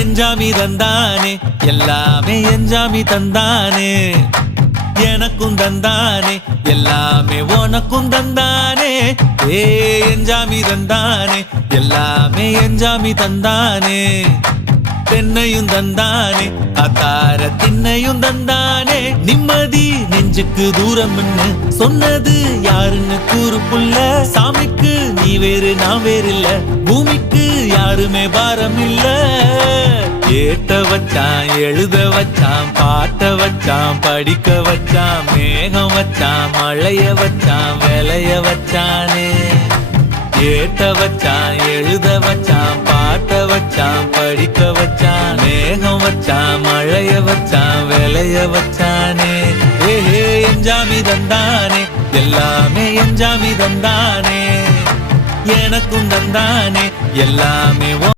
எஞ்சாமி தந்தானே எல்லாமே எஞ்சாமி தந்தானே எனக்கும் தந்தானே எல்லாமே உனக்கும் தந்தானே ஏ எஞ்சாமி தந்தானே எல்லாமே எஞ்சாமி தந்தானே தென்னையும் தந்தானே அத்தார திண்ணையும் தந்தானே நிம்மதி நெஞ்சுக்கு தூரம்னு சொன்னது யாருன்னு கூறு புள்ள சாமிக்கு நீ வேறு நான் வேறு இல்ல பூமிக்கு யாருமே பாரம் இல்ல ஏத்த வச்சான் எழுத வச்சான் பாட்ட வச்சான் படிக்க வச்சான் மேகம் வச்சான் மழைய வச்சான் விளைய வச்சானே ஏத்த வச்சான் எழுத வச்சான் பாட்ட வச்சான் படிக்க வச்சான் மேகம் வச்சான் மழைய வச்சான் விளைய வச்சானே ஏஹே எஞ்சாமி தந்தானே எல்லாமே எஞ்சாமி தந்தானே எனக்கும் தந்தானே எல்லாமே